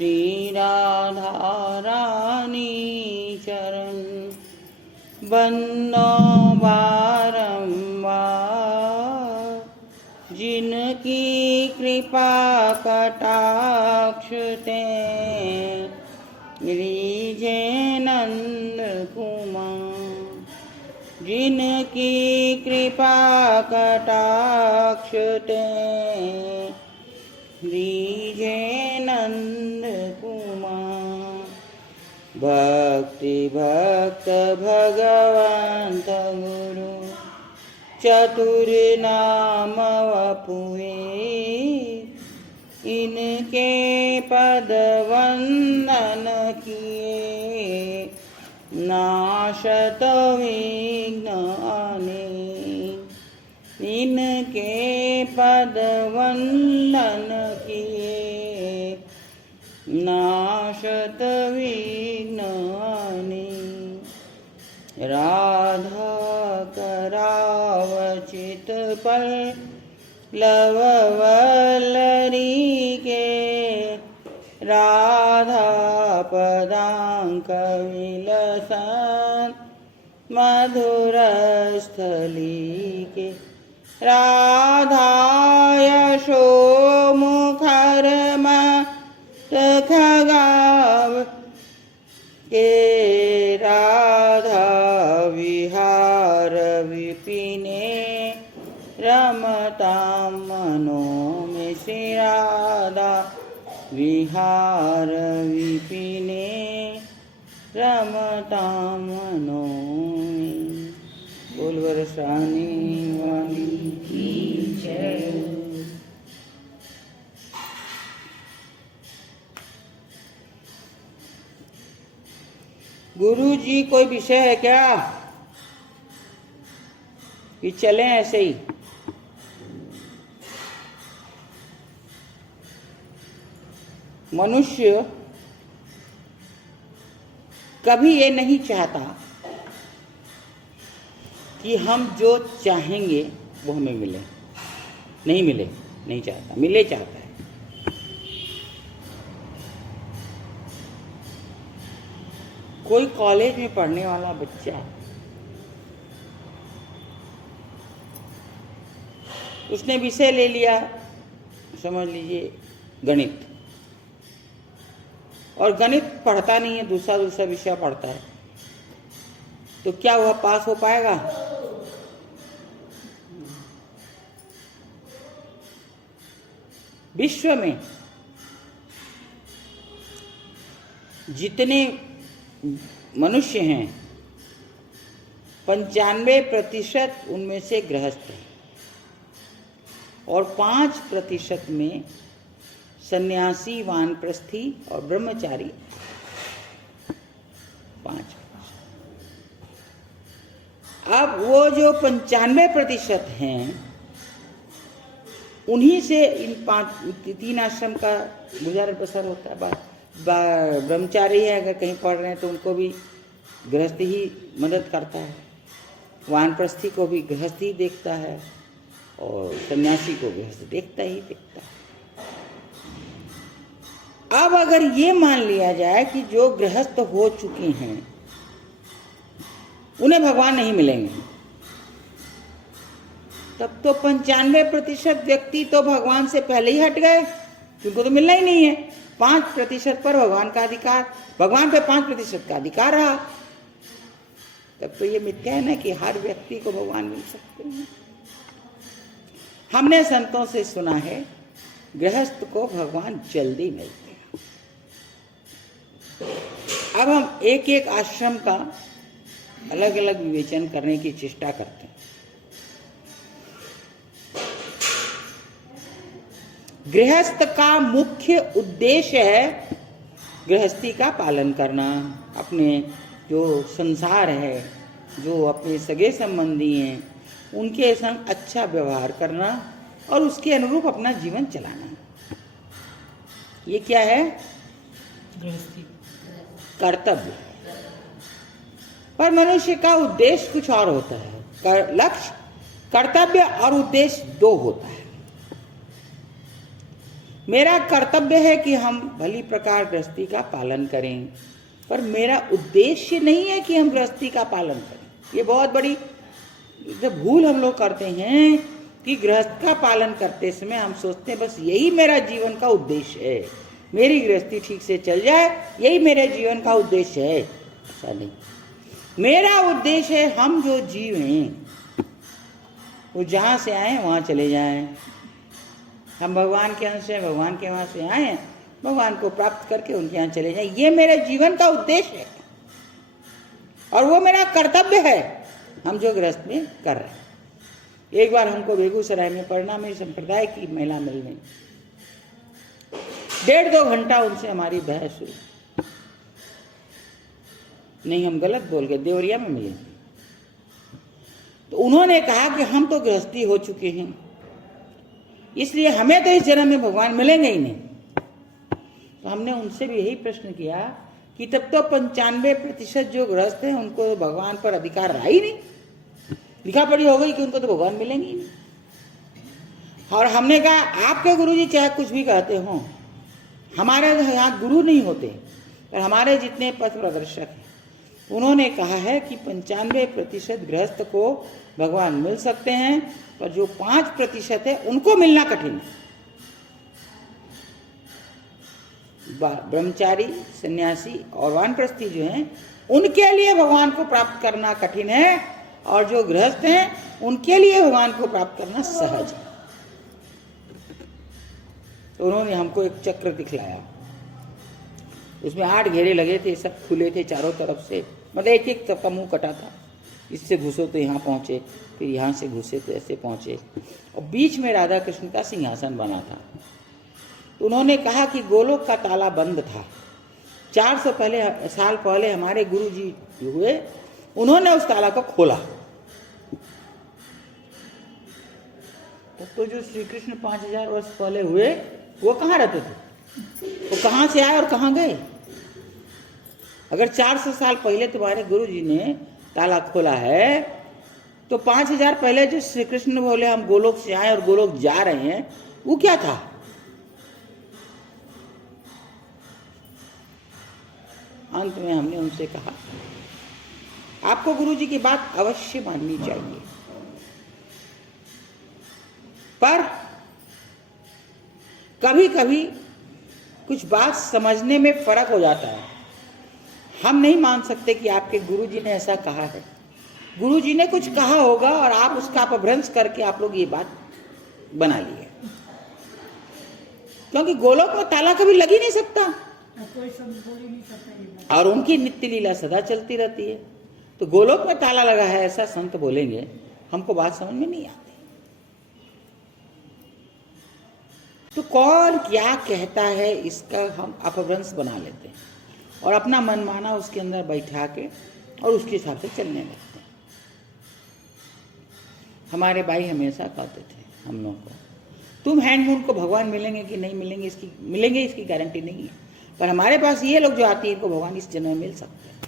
श्री राधा रानी चरण बंदो बारंबार, जिनकी कृपा कटाक्ष ते रीझे नंद कुमार, जिनकी कृपा कटाक्ष ते रीझे नंद कुमार। भक्ति भक्त भगवंत गुरु चतुर नाम वपुए, इनके पद वंदन किए नाशत विघ्न अनेक, इनके पद वंदन किए नाशत विघ्न अनेक। राधा करावचित पल लववल्लरी के, राधा पदांक विलसन मधुर स्थली के, राधा यशो मुखर मत खगाव के, राधा विहार विपिने रमतां मनो में, श्री राधा विहार विपिने रमतां मनो में। बोल वरसानी वाली की जय। गुरु जी कोई विषय है क्या कि चलें ऐसे ही? मनुष्य कभी ये नहीं चाहता कि हम जो चाहेंगे वो हमें मिले, नहीं मिले नहीं चाहता, मिले चाहता है। कोई कॉलेज में पढ़ने वाला बच्चा, उसने विषय ले लिया, समझ लीजिए गणित, और गणित पढ़ता नहीं है, दूसरा विषय पढ़ता है, तो क्या वह पास हो पाएगा? विश्व में जितने मनुष्य हैं 95% उनमें से गृहस्थ हैं और 5% में सन्यासी, वानप्रस्थी और ब्रह्मचारी 5%। अब वो जो 95% हैं, उन्हीं से इन 3 आश्रम का गुजारा बसर होता है। ब्रह्मचारी है, अगर कहीं पढ़ रहे हैं तो उनको भी गृहस्थी ही मदद करता है, वानप्रस्थी को भी गृहस्थी ही देखता है और सन्यासी को गृहस्थ देखता ही देखता है। अब अगर ये मान लिया जाए कि जो गृहस्थ हो चुके हैं उन्हें भगवान नहीं मिलेंगे, तब तो 95% व्यक्ति तो भगवान से पहले ही हट गए, उनको तो मिलना ही नहीं है। 5% पर भगवान का अधिकार, भगवान पे 5% का अधिकार रहा, तब तो ये मिथ्या है ना कि हर व्यक्ति को भगवान मिल सकते हैं। हमने संतों से सुना है गृहस्थ को भगवान जल्दी मिलते हैं। अब हम एक एक आश्रम का अलग अलग विवेचन करने की चेष्टा करते हैं। गृहस्थ का मुख्य उद्देश्य है गृहस्थी का पालन करना, अपने जो संसार है, जो अपने सगे संबंधी हैं, उनके संग अच्छा व्यवहार करना और उसके अनुरूप अपना जीवन चलाना। ये क्या है? गृहस्थी, कर्तव्य। पर मनुष्य का उद्देश्य कुछ और होता है। लक्ष्य, कर्तव्य और उद्देश्य दो होता है। मेरा कर्तव्य है कि हम भली प्रकार गृहस्थी का पालन करें, पर मेरा उद्देश्य नहीं है कि हम गृहस्थी का पालन करें। ये बहुत बड़ी जब भूल हम लोग करते हैं कि गृहस्थ का पालन करते समय हम सोचते हैं बस यही मेरा जीवन का उद्देश्य है, मेरी गृहस्थी ठीक से चल जाए, यही मेरे जीवन का उद्देश्य है। ऐसा नहीं, मेरा उद्देश्य है हम जो जीव हैं वो जहाँ से आए वहाँ चले जाएं। हम भगवान के अंश हैं, भगवान के वहाँ से आए, भगवान को प्राप्त करके उनके यहाँ चले जाएं। ये मेरे जीवन का उद्देश्य है और वो मेरा कर्तव्य है, हम जो गृहस्थ में कर रहे हैं। एक बार हमको बेगूसराय में परिणामी संप्रदाय की महिला मिल गई, 1.5-2 घंटा उनसे हमारी बहस हुई। नहीं, हम गलत बोल गए, देवरिया में मिले। तो उन्होंने कहा कि हम तो गृहस्थी हो चुके हैं, इसलिए हमें तो इस जन्म में भगवान मिलेंगे ही नहीं। तो हमने उनसे भी यही प्रश्न किया कि तब तो 95% जो गृहस्थ हैं उनको तो भगवान पर अधिकार रहा ही नहीं, लिखा पढ़ी हो गई कि उनको तो भगवान मिलेंगे ही नहीं। और हमने कहा आपके गुरुजी चाहे कुछ भी कहते हो, हमारे यहाँ गुरु नहीं होते, और हमारे जितने पथ प्रदर्शक हैं उन्होंने कहा है कि 95% गृहस्थ को भगवान मिल सकते हैं, पर जो 5% है उनको मिलना कठिन है। ब्रह्मचारी, सन्यासी और वानप्रस्थी जो हैं उनके लिए भगवान को प्राप्त करना कठिन है, और जो गृहस्थ हैं उनके लिए भगवान को प्राप्त करना सहज है। तो उन्होंने हमको एक चक्र दिखलाया, उसमें 8 घेरे लगे थे, सब खुले थे चारों तरफ से, मतलब एक सबका मुंह कटा था। इससे घुसो तो यहाँ पहुँचे, फिर यहाँ से घुसे तो ऐसे पहुँचे, और बीच में राधा कृष्ण का सिंहासन बना था। तो उन्होंने कहा कि गोलोक का ताला बंद था। 400 साल पहले हमारे गुरु जी हुए, उन्होंने उस ताला को खोला। तो जो श्री कृष्ण 5000 वर्ष पहले हुए वो कहाँ रहते थे, वो कहाँ से आए और कहाँ गए? अगर 400 साल पहले तुम्हारे गुरु जी ने ताला खोला है, तो 5000 पहले जो श्री कृष्ण बोले हम गोलोक से आए और गोलोक जा रहे हैं, वो क्या था? अंत में हमने उनसे कहा आपको गुरु जी की बात अवश्य माननी चाहिए, पर कभी कभी कुछ बात समझने में फर्क हो जाता है। हम नहीं मान सकते कि आपके गुरुजी ने ऐसा कहा है। गुरुजी ने कुछ कहा होगा और आप उसका अपभ्रंश करके आप लोग ये बात बना ली है, क्योंकि गोलोक में ताला कभी लग ही नहीं सकता, कोई बोल ही नहीं सकता, और उनकी नित्य लीला सदा चलती रहती है। तो गोलोक में ताला लगा है ऐसा संत बोलेंगे, हमको बात समझ में नहीं आती। तो कौन क्या कहता है इसका हम अपभ्रंश बना लेते हैं और अपना मनमाना उसके अंदर बैठा के और उसके हिसाब से चलने लगते हैं। हमारे भाई हमेशा कहते थे हम लोग को, तुम हैंडमून को भगवान मिलेंगे कि नहीं मिलेंगे इसकी गारंटी नहीं है, पर हमारे पास ये लोग जो आते हैं इनको भगवान इस जन्म में मिल सकते हैं।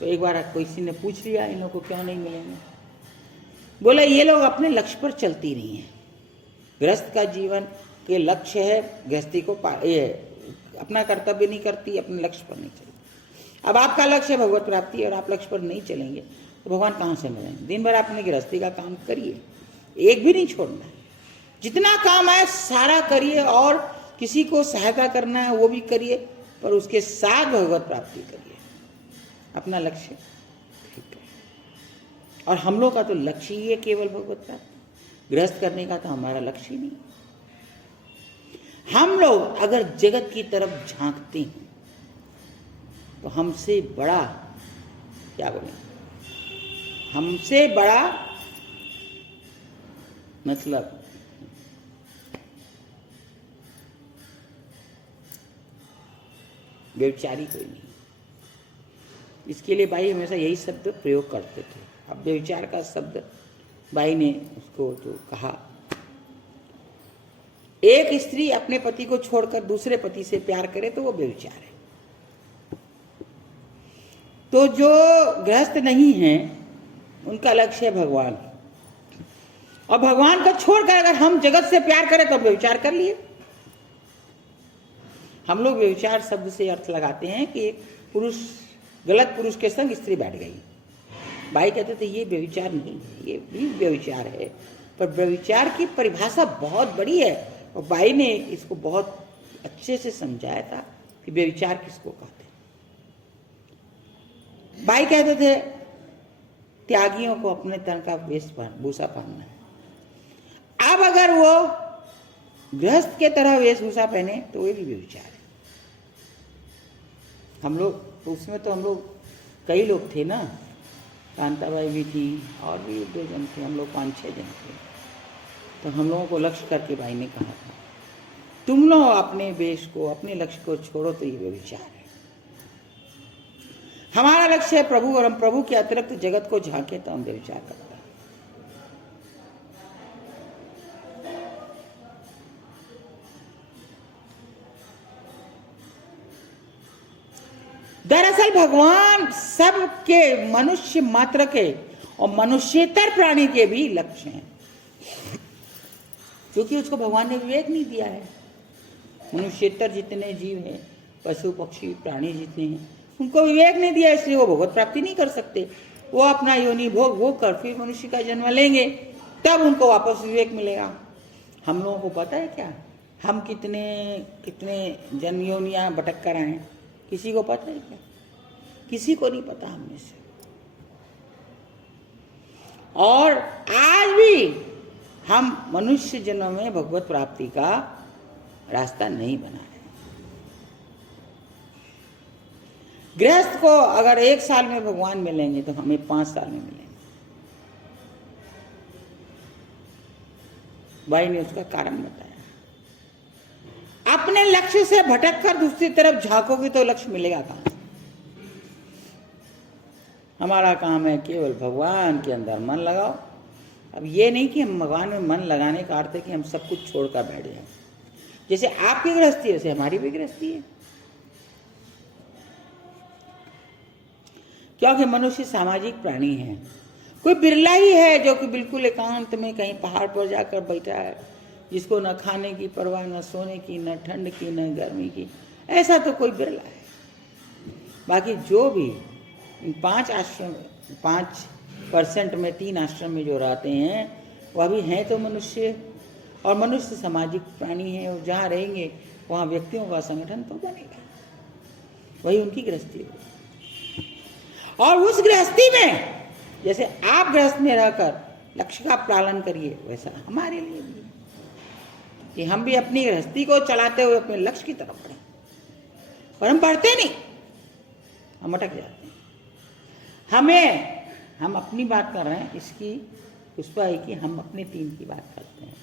तो एक बार किसी ने पूछ लिया इन लोगों को क्यों नहीं मिलेंगे, बोला ये लोग अपने लक्ष्य पर चलती नहीं है। गृहस्थ का जीवन के लक्ष्य है, गृहस्थी को अपना कर्तव्य नहीं करती, अपने लक्ष्य पर नहीं चलती। अब आपका लक्ष्य है भगवत प्राप्ति और आप लक्ष्य पर नहीं चलेंगे तो भगवान कहाँ से मिलेंगे? दिन भर अपने गृहस्थी का काम करिए, एक भी नहीं छोड़ना है, जितना काम है सारा करिए, और किसी को सहायता करना है वो भी करिए, पर उसके साथ भगवत प्राप्ति करिए। अपना लक्ष्य ठीक है। और हम लोग का तो लक्ष्य ही है केवल भगवत प्राप्ति, गृहस्थ करने का तो हमारा लक्ष्य ही नहीं। हम लोग अगर जगत की तरफ झांकते हैं तो हमसे बड़ा क्या बोले, हमसे बड़ा मतलब व्यभिचारी कोई नहीं। इसके लिए भाई हमेशा यही शब्द प्रयोग करते थे। अब व्यभिचार का शब्द भाई ने उसको तो कहा, एक स्त्री अपने पति को छोड़कर दूसरे पति से प्यार करे तो वो व्यभिचार है। तो जो गृहस्थ नहीं है उनका लक्ष्य है भगवान, और भगवान को छोड़कर अगर हम जगत से प्यार करें तो व्यभिचार कर लिए। हम लोग व्यभिचार शब्द से अर्थ लगाते हैं कि पुरुष गलत पुरुष के संग स्त्री बैठ गई। भाई कहते थे ये व्यभिचार नहीं है, ये भी व्यभिचार है, पर व्यभिचार की परिभाषा बहुत बड़ी है और भाई ने इसको बहुत अच्छे से समझाया था कि व्यभिचार किसको कहते हैं। भाई कहते थे त्यागियों को अपने तन का वेशभूषा पहनना है। अब अगर वो गृहस्थ के तरह वेशभूषा पहने तो वो भी व्यभिचार है। हम लोग तो उसमें तो हम लोग कई लोग थे ना, कांताबाई भी थी और भी 2 जन थे, हम लोग 5-6 जन थे। तो हम लोगों को लक्ष्य करके भाई ने कहा था तुम लोग अपने वेश को अपने लक्ष्य को छोड़ो तो ये व्यभिचार है। हमारा लक्ष्य है प्रभु और हम प्रभु के अतिरिक्त जगत को झांके तो हम व्यभिचार करते हैं। दरअसल भगवान सबके मनुष्य मात्र के और मनुष्येतर प्राणी के भी लक्ष्य हैं, क्योंकि उसको भगवान ने विवेक नहीं दिया है। मनुष्येतर जितने जीव हैं, पशु पक्षी प्राणी जितने हैं, उनको विवेक नहीं दिया, इसलिए वो भगवत प्राप्ति नहीं कर सकते। वो अपना योनि भोग कर फिर मनुष्य का जन्म लेंगे, तब उनको वापस विवेक मिलेगा। हम लोगों को पता है क्या, हम कितने जन्म योनियां भटक कर आए हैं, किसी को पता है क्या? किसी को नहीं पता हमने से। और आज भी हम मनुष्य जन्म में भगवत प्राप्ति का रास्ता नहीं बना है। गृहस्थ को अगर 1 साल में भगवान मिलेंगे तो हमें 5 साल में मिलेंगे। भाई ने उसका कारण बताया। अपने लक्ष्य से भटक कर दूसरी तरफ झांकोगे तो लक्ष्य मिलेगा कहां? हमारा काम है केवल भगवान के अंदर मन लगाओ। अब ये नहीं कि हम भगवान में मन लगाने का अर्थ है कि हम सब कुछ छोड़कर बैठ जाएं। जैसे आपकी गृहस्थी है वैसे हमारी भी गृहस्थी है, क्योंकि मनुष्य सामाजिक प्राणी है। कोई बिरला ही है जो कि बिल्कुल एकांत में कहीं पहाड़ पर जाकर बैठा है, जिसको न खाने की परवाह, न सोने की, न ठंड की, न गर्मी की। ऐसा तो कोई बिरला है। बाकी जो भी इन 5 आश्रम 5% में 3 आश्रम में जो रहते हैं वह भी हैं तो मनुष्य, और मनुष्य सामाजिक प्राणी है, और जहाँ रहेंगे वहाँ व्यक्तियों का संगठन तो बनेगा। वही उनकी गृहस्थी होगी। और उस गृहस्थी में जैसे आप गृहस्थ में रहकर लक्ष्य का पालन करिए, वैसा हमारे लिए भी कि हम भी अपनी गृहस्थी को चलाते हुए अपने लक्ष्य की तरफ बढ़ें। पर हम बढ़ते नहीं, हम अटक जाते हैं। हम अपनी बात कर रहे हैं, इसकी पुष्पा है कि हम अपने टीम की बात करते हैं।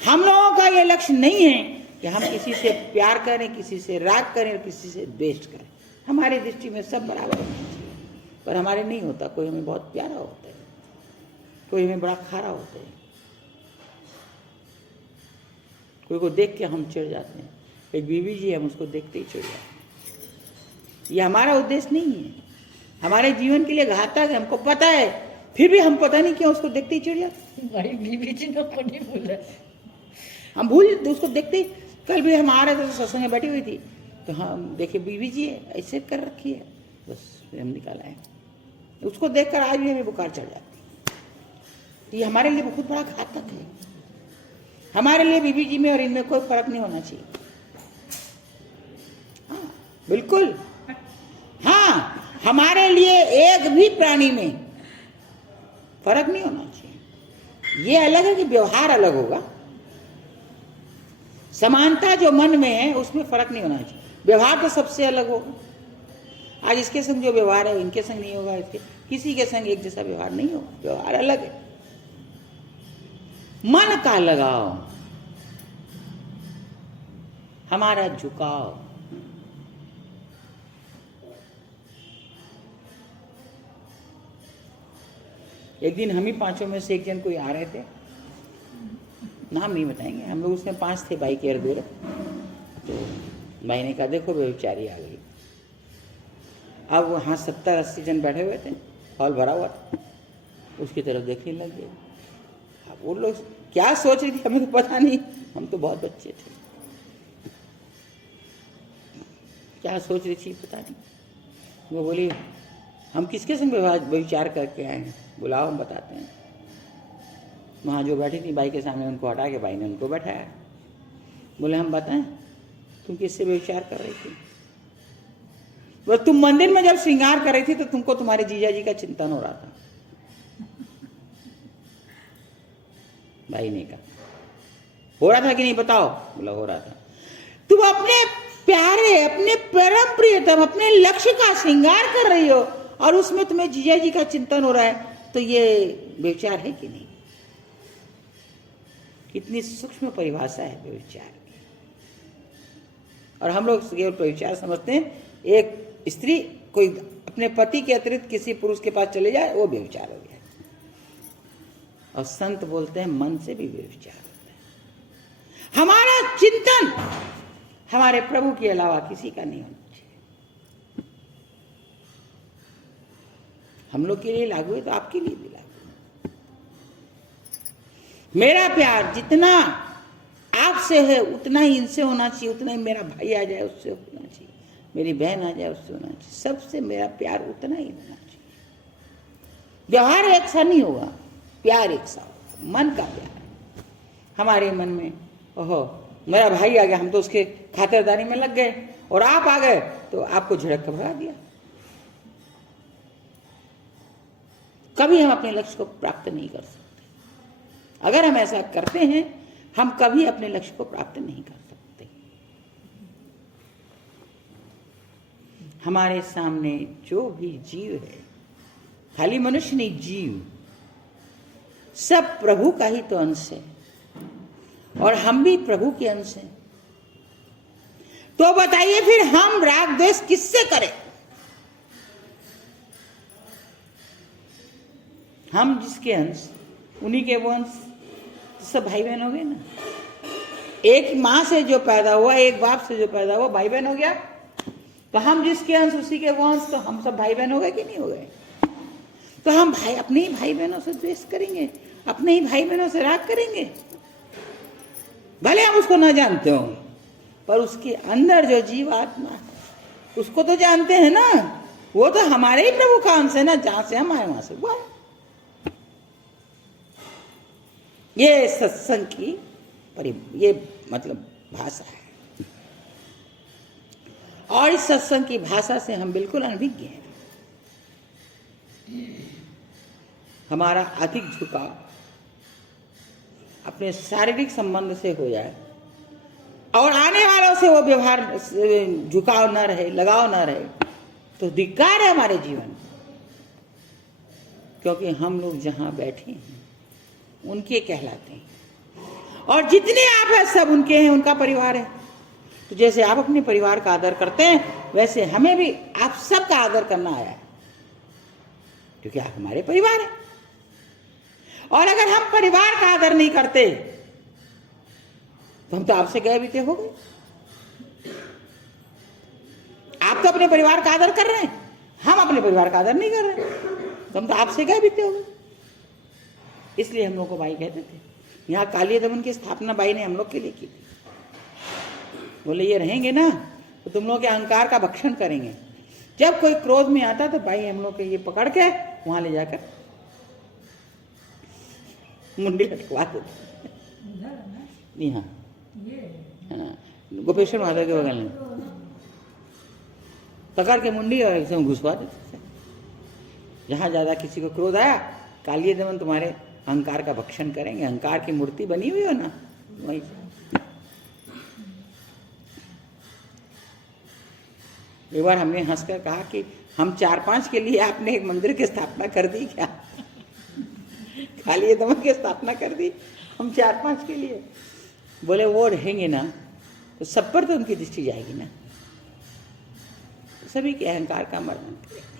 हम लोगों का ये लक्ष्य नहीं है कि हम किसी से प्यार करें, किसी से राग करें, किसी से द्वेष करें। हमारी दृष्टि में सब बराबर होना चाहिए, पर हमारे नहीं होता। कोई हमें बहुत प्यारा होता है, कोई हमें बड़ा खारा होता है, कोई को देख के हम चिढ़ जाते हैं। एक बीवी जी हम उसको देखते ही चिढ़ जाते हैं। ये हमारा उद्देश्य नहीं है, हमारे जीवन के लिए घातक है, हमको पता है, फिर भी हम पता नहीं क्यों उसको देखते ही चिढ़ जाते हैं। भाई बीबी जी ने को नहीं बोला, हम भूल उसको देखते ही। कल भी हम आ रहे थे तो सत्संग में बैठी हुई थी, तो हम देखे बीवी जी ऐसे कर रखी है, बस हम निकाल आए। उसको देखकर आज भी हमें बुखार चढ़ जाती है। ये हमारे लिए बहुत बड़ा घातक है। हमारे लिए बीबी जी में और इनमें कोई फर्क नहीं होना चाहिए। हाँ बिल्कुल, हाँ हमारे लिए एक भी प्राणी में फर्क नहीं होना चाहिए। ये अलग है कि व्यवहार अलग होगा, समानता जो मन में है उसमें फर्क नहीं होना चाहिए। व्यवहार तो सबसे अलग होगा। आज इसके संग जो व्यवहार है इनके संग नहीं होगा, इसके किसी के संग एक जैसा व्यवहार नहीं होगा, व्यवहार अलग है। मन का लगाव, हमारा झुकाव, एक दिन हम ही 5 में से एक जन कोई आ रहे थे, नाम नहीं बताएंगे, हम लोग उसमें 5 थे भाई के इर्द-गिर्द। तो भाई ने कहा देखो बेचारी आ गई। अब वहाँ 70-80 जन बैठे हुए थे, हॉल भरा हुआ था, उसकी तरफ देखने लग गए। अब वो लोग क्या सोच रही थी हमें तो पता नहीं, हम तो बहुत बच्चे थे। क्या सोच रही थी पता नहीं। वो बोली हम किसके संग विचार करके आए हैं, बुलाओ हम बताते हैं। वहाँ जो बैठी थी बाई के सामने, उनको हटा के बाई ने उनको बैठाया। बोले हम बताएं तुम किससे विचार कर रही थी? वो तुम मंदिर में जब श्रृंगार कर रही थी तो तुमको तुम्हारे जीजा जी का चिंतन हो रहा था। भाई ने कहा हो रहा था कि नहीं बताओ? बोला हो रहा था। तुम अपने प्यारे, अपने परम प्रियतम, अपने लक्ष्य का श्रृंगार कर रही हो और उसमें तुम्हें जीजा जी का चिंतन हो रहा है, तो ये व्यभिचार है कि नहीं? कितनी सूक्ष्म परिभाषा है व्यभिचार की। और हम लोग केवल व्यभिचार समझते हैं, एक स्त्री कोई अपने पति के अतिरिक्त किसी पुरुष के पास चले जाए वो व्यभिचार हो गया। और संत बोलते हैं मन से भी व्यभिचार होता है। हमारा चिंतन हमारे प्रभु के अलावा किसी का नहीं होना चाहिए। हम लोग के लिए लागू है तो आपके लिए भी लागू है। मेरा प्यार जितना आपसे है उतना ही इनसे होना चाहिए, उतना ही मेरा भाई आ जाए उससे होना चाहिए, मेरी बहन आ जाए उससे होना चाहिए, सबसे मेरा प्यार उतना ही होना चाहिए। व्यवहार एक सा नहीं होगा, प्यार एक सा होगा, मन का प्यार। हमारे मन में ओहो मेरा भाई आ गया, हम तो उसके खातिरदारी में लग गए, और आप आ गए तो आपको झिड़क कर भगा दिया। कभी हम अपने लक्ष्य को प्राप्त नहीं कर सकते। अगर हम ऐसा करते हैं हम कभी अपने लक्ष्य को प्राप्त नहीं कर सकते। हमारे सामने जो भी जीव है, खाली मनुष्य नहीं, जीव सब प्रभु का ही तो अंश है, और हम भी प्रभु के अंश हैं। तो बताइए फिर हम राग द्वेष किससे करें? हम जिसके अंश उन्हीं के वो अंश, सब भाई बहन हो गए ना। एक माँ से जो पैदा हुआ, एक बाप से जो पैदा हुआ, भाई बहन हो गया। तो हम जिसके अंश उसी के वो अंश, तो हम सब भाई बहन हो गए कि नहीं हो गए? तो हम भाई अपने ही भाई बहनों से द्वेष करेंगे, अपने ही भाई बहनों से राग करेंगे। भले हम उसको ना जानते हो, पर उसके अंदर जो जीव आत्मा है उसको तो जानते हैं ना। वो तो हमारे ही प्रभु का अंश है ना, जहां से हम आए वहां से वो। ये सत्संग की ये मतलब भाषा है, और इस सत्संग की भाषा से हम बिल्कुल अनभिज्ञ हैं। हमारा अधिक झुकाव अपने शारीरिक संबंध से हो जाए, और आने वालों से वो व्यवहार झुकाव न रहे, लगाव न रहे, तो धिक्कार है हमारे जीवन। क्योंकि हम लोग जहां बैठे हैं उनके कहलाते हैं, और जितने आप हैं सब उनके हैं, उनका परिवार है। तो जैसे आप अपने परिवार का आदर करते हैं, वैसे हमें भी आप सबका आदर करना आया है, क्योंकि आप हमारे परिवार हैं। और अगर हम परिवार का आदर नहीं करते तो हम तो आपसे गए बीते हो गए। आप तो अपने परिवार का आदर कर रहे हैं, हम अपने परिवार का आदर नहीं कर रहे, तो हम तो आपसे गए बीते हो गए। इसलिए हम लोग को बाई कहते थे। यहाँ काली दमन की स्थापना बाई ने हम लोग के लिए की थी। बोले ये रहेंगे ना तो तुम लोग के अहंकार का भक्षण करेंगे। जब कोई क्रोध में आता तो बाई हम लोग के ये पकड़ के वहां ले जाकर मुंडी लटकवा देते। हाँ हाँ, गोपेश्वर महादेव के बगल में पकड़ के मुंडी और एकदम घुसवा देते थे। जहां ज्यादा किसी को क्रोध आया, काली दमन तुम्हारे अहंकार का भक्षण करेंगे। अहंकार की मूर्ति बनी हुई हो ना, वही एक बार हमने हंसकर कहा कि हम 4-5 के लिए आपने एक मंदिर की स्थापना कर दी क्या? काली दमन की स्थापना कर दी, हम 4-5 के लिए। बोले वो रहेंगे ना तो सब पर तो उनकी दृष्टि जाएगी ना, सभी के अहंकार का मर्दन करेंगे।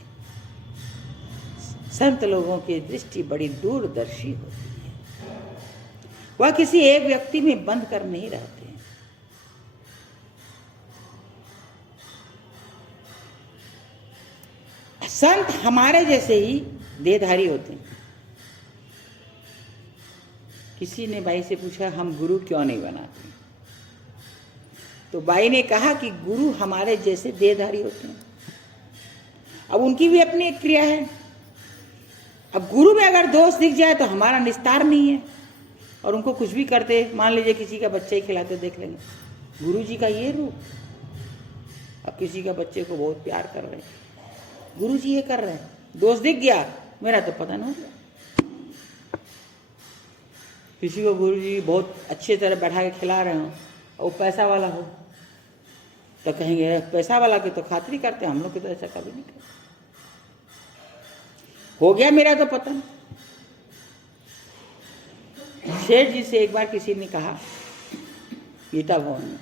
संत लोगों की दृष्टि बड़ी दूरदर्शी होती है, वह किसी एक व्यक्ति में बंद कर नहीं रहते। संत हमारे जैसे ही देहधारी होते हैं। किसी ने भाई से पूछा हम गुरु क्यों नहीं बनाते? तो बाई ने कहा कि गुरु हमारे जैसे देहधारी होते हैं। अब उनकी भी अपनी एक क्रिया है। अब गुरु में अगर दोष दिख जाए तो हमारा निस्तार नहीं है, और उनको कुछ भी करते, मान लीजिए किसी का बच्चा ही खिलाते देख लेंगे, गुरु जी का ये रूप। अब किसी का बच्चे को बहुत प्यार कर रहे हैं, गुरु जी ये कर रहे हैं, दोष दिख गया, मेरा तो पता नहीं हो गया। किसी को गुरु जी बहुत अच्छे तरह बैठा के खिला रहे हो और वो पैसा वाला हो, तो कहेंगे पैसा वाला की तो खातिरी करते हैं, हम लोग की तो ऐसा कभी नहीं करते। हो गया मेरा तो पता नहीं। शेठ जी से एक बार किसी ने कहा गीता भवन में,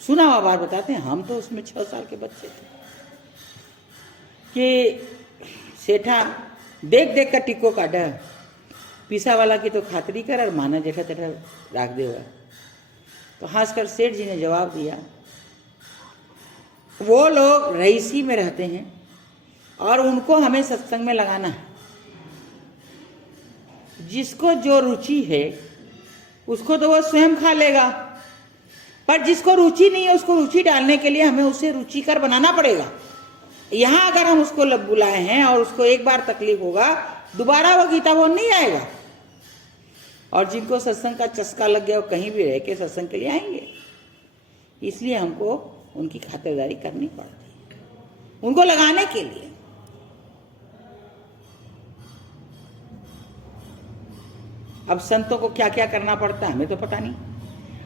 सुना हुआ बात बताते हैं, हम तो उसमें 6 साल के बच्चे थे, कि सेठा देख देख कर टिक्को काटा, पीसा वाला की तो खातिरी कर और माना जेठा तेठा राख दे हुआ। तो हंसकर सेठ जी ने जवाब दिया, वो लोग रईसी में रहते हैं और उनको हमें सत्संग में लगाना है। जिसको जो रुचि है उसको तो वो स्वयं खा लेगा, पर जिसको रुचि नहीं है उसको रुचि डालने के लिए हमें उसे रुचिकर बनाना पड़ेगा। यहाँ अगर हम उसको बुलाए हैं और उसको एक बार तकलीफ होगा, दोबारा वो गीता भवन नहीं आएगा। और जिनको सत्संग का चस्का लग गया वो कहीं भी रह के सत्संग के लिए आएंगे। इसलिए हमको उनकी खातिरदारी करनी पड़ती है, उनको लगाने के लिए। अब संतों को क्या क्या करना पड़ता है हमें तो पता नहीं।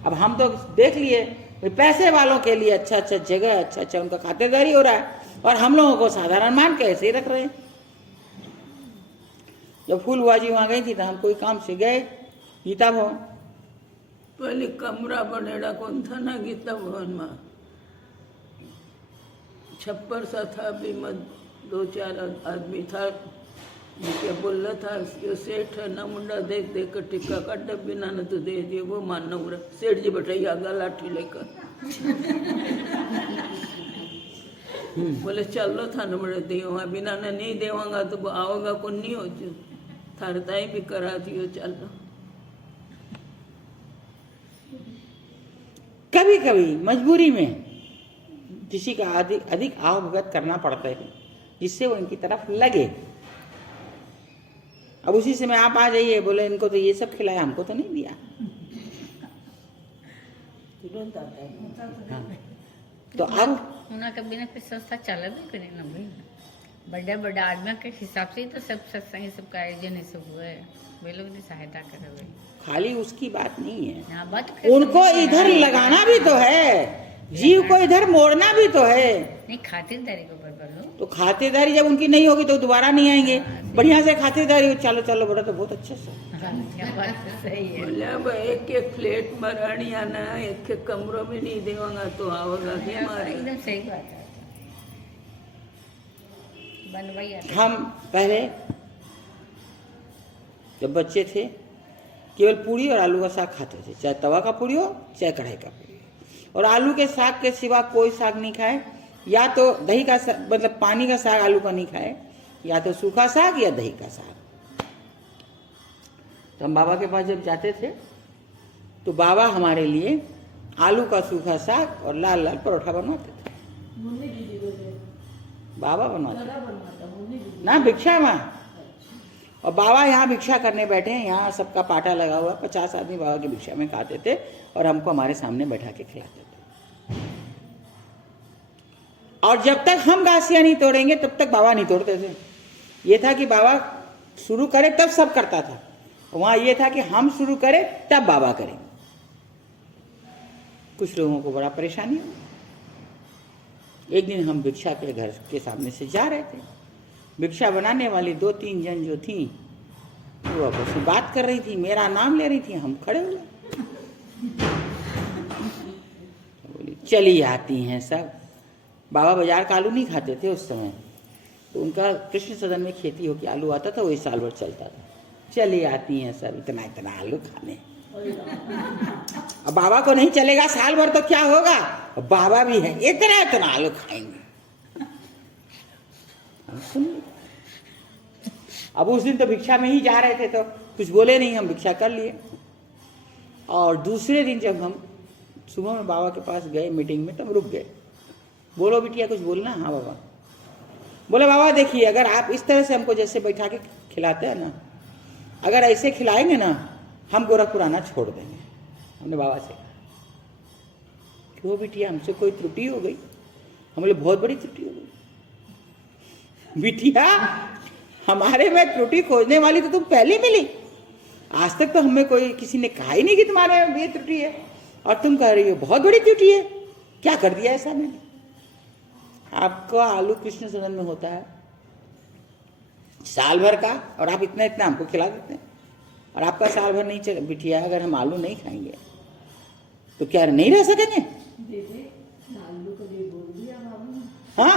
अब हम तो देख लिए पैसे वालों के लिए अच्छा अच्छा जगह, अच्छा अच्छा उनका खातिरदारी हो रहा है, और हम लोगों को साधारण मान के ऐसे ही रख रहे हैं। जब फूल बुआ जी वहां गई थी तो हम कोई काम से गए गीता भवन, पहले कमरा बनेड़ा कौन था ना गीता भवन में, छप्पर सा था, भी मत 2-4 आदमी था, क्या बोल रहा था यो सेठ ना मुंडा देख देख कर टिक्का काट बिना न तो दे दिए, वो मानना उड़ा। सेठ जी बैठे आगा लाठी लेकर बोले चलो थाने बड़े दियो, बिना न नहीं देवांगा तो आओगा कौन नहीं हो, जो थारताई भी करा दियो चलो। कभी कभी मजबूरी में किसी का अधिक आवभगत करना पड़ता है जिससे वो इनकी तरफ लगे। अब उसी समय आप आ जाइए, बोले इनको तो ये सब खिलाया, हमको तो नहीं दिया। तुरंत आता है। हाँ। तो अब उनका बिना कोई संस्था चला भी करे ना भाई, बड़े बड़े आदमी के हिसाब से ही तो सब सत्संग सब का आयोजन है, सब हुए वे लोग ने सहायता करे हुए। खाली उसकी बात नहीं है, हाँ, बात उनको इधर लगाना भी तो है, जीव को इधर मोड़ना भी तो है। नहीं, खातिरदारी को ऊपर बोलो तो खातिरदारी जब उनकी नहीं होगी तो दोबारा नहीं आएंगे। बढ़िया से खातिरदारी हो, चलो चलो बोला तो बहुत अच्छे से। हाँ, क्या बात तो सही है। बोले अब एक फ्लैट में रहनी आना, एक कमरों में नहीं देवांगा तो आओगा कि हमारे। एकदम सही बात है, बनवाई आते। हम पहले जब बच्चे थे केवल पूरी और आलू का साग खाते थे, चाहे तवा का पूरी हो चाहे कढ़ाई का पूरी हो, और आलू के साग के सिवा कोई साग नहीं खाए, या तो दही का मतलब पानी का साग आलू का नहीं खाए, या तो सूखा साग या दही का साग। तो हम बाबा के पास जब जाते थे तो बाबा हमारे लिए आलू का सूखा साग और लाल लाल परोठा बनवाते थे। बाबा बनवाते ना भिक्षा में। और बाबा यहाँ भिक्षा करने बैठे हैं, यहाँ सबका पाटा लगा हुआ, 50 आदमी बाबा की भिक्षा में खाते थे और हमको हमारे सामने बैठा के खिलाते थे। और जब तक हम गासियां नहीं तोड़ेंगे तब तक बाबा नहीं तोड़ते थे। ये था कि बाबा शुरू करे तब सब करता था, वहां ये था कि हम शुरू करें तब बाबा करें। कुछ लोगों को बड़ा परेशानी हुई। एक दिन हम भिक्षा के घर के सामने से जा रहे थे, भिक्षा बनाने वाली 2-3 जन जो थी वो आपस में बात कर रही थी, मेरा नाम ले रही थी, हम खड़े हो गए। बोली चली आती हैं सब। बाबा बाजार का आलू नहीं खाते थे उस समय, तो उनका कृष्ण सदन में खेती हो के आलू आता था, वही साल भर चलता था। चली आती हैं सब इतना इतना आलू खाने। अब बाबा को नहीं चलेगा साल भर तो क्या होगा, बाबा भी है इतना इतना आलू खाएंगे। अब उस दिन तो भिक्षा में ही जा रहे थे तो कुछ बोले नहीं, हम भिक्षा कर लिए। और दूसरे दिन जब हम सुबह में बाबा के पास गए मीटिंग में, तो हम रुक गए। बोलो बिटिया कुछ बोलना? हाँ बाबा। बोले बाबा देखिए, अगर आप इस तरह से हमको जैसे बैठा के खिलाते हैं ना, अगर ऐसे खिलाएंगे ना, हम गोरखपुर आना छोड़ देंगे। हमने बाबा से कहा, क्यों बिटिया, हमसे कोई त्रुटि हो गई? हम बोले बहुत बड़ी त्रुटि हो गई। बिटिया, हमारे में त्रुटि खोजने वाली तो तुम पहले मिली। आज तक तो हमें कोई किसी ने कहा ही नहीं कि तुम्हारे में ये त्रुटि है, और तुम कह रही हो बहुत बड़ी त्रुटि है। क्या कर दिया ऐसा मैंने? आपका आलू कृष्ण सदन में होता है साल भर का, और आप इतना इतना हमको खिला देते हैं, और आपका साल भर नहीं चले। बिटिया, अगर हम आलू नहीं खाएंगे तो क्या नहीं रह सकेंगे? हाँ,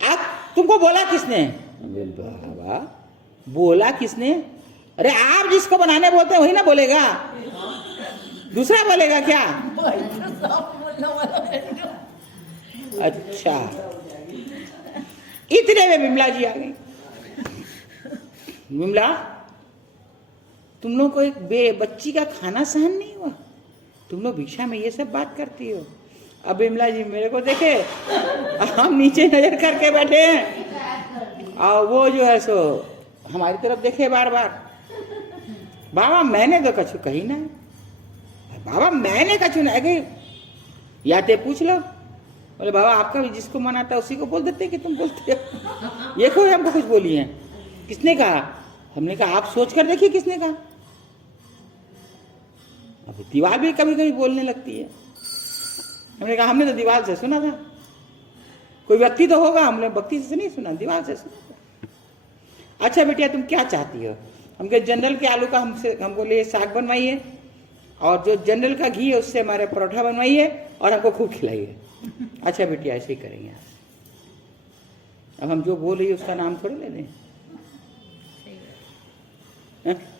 आप तुमको बोला किसने? बाबा, बोला किसने? अरे आप जिसको बनाने बोलते हैं वही ना बोलेगा, दूसरा बोलेगा क्या? अच्छा, इतने में विमला जी आ गई। विमला, तुम लोग को एक बच्ची का खाना सहन नहीं हुआ? तुम लोग भिक्षा में ये सब बात करती हो? अब विमला जी मेरे को देखे, हम नीचे नजर करके बैठे हैं, और वो जो है सो हमारी तरफ देखे बार बार। बाबा मैंने तो कछु कही ना, बाबा मैंने कछु ना कही, या ते पूछ लो। बोले बाबा आपका भी जिसको मन आता है उसी को बोल देते कि तुम बोलते हो। ये कोई हमको कुछ बोली है? किसने कहा? हमने कहा आप सोच कर देखिए किसने कहा। अब दीवार भी कभी कभी बोलने लगती है। हमने कहा हमने तो दीवार से सुना था, कोई व्यक्ति तो होगा, हमने व्यक्ति से नहीं सुना, दीवार से सुना। अच्छा बेटिया तुम क्या चाहती हो? हमके जनरल के आलू का हमको लिए साग बनवाइए, और जो जनरल का घी है उससे हमारे परोठा बनवाइए, और हमको खूब खिलाइए। अच्छा बेटिया ऐसे ही करेंगे। अब हम जो बोल रही है उसका नाम थोड़ी ले लें।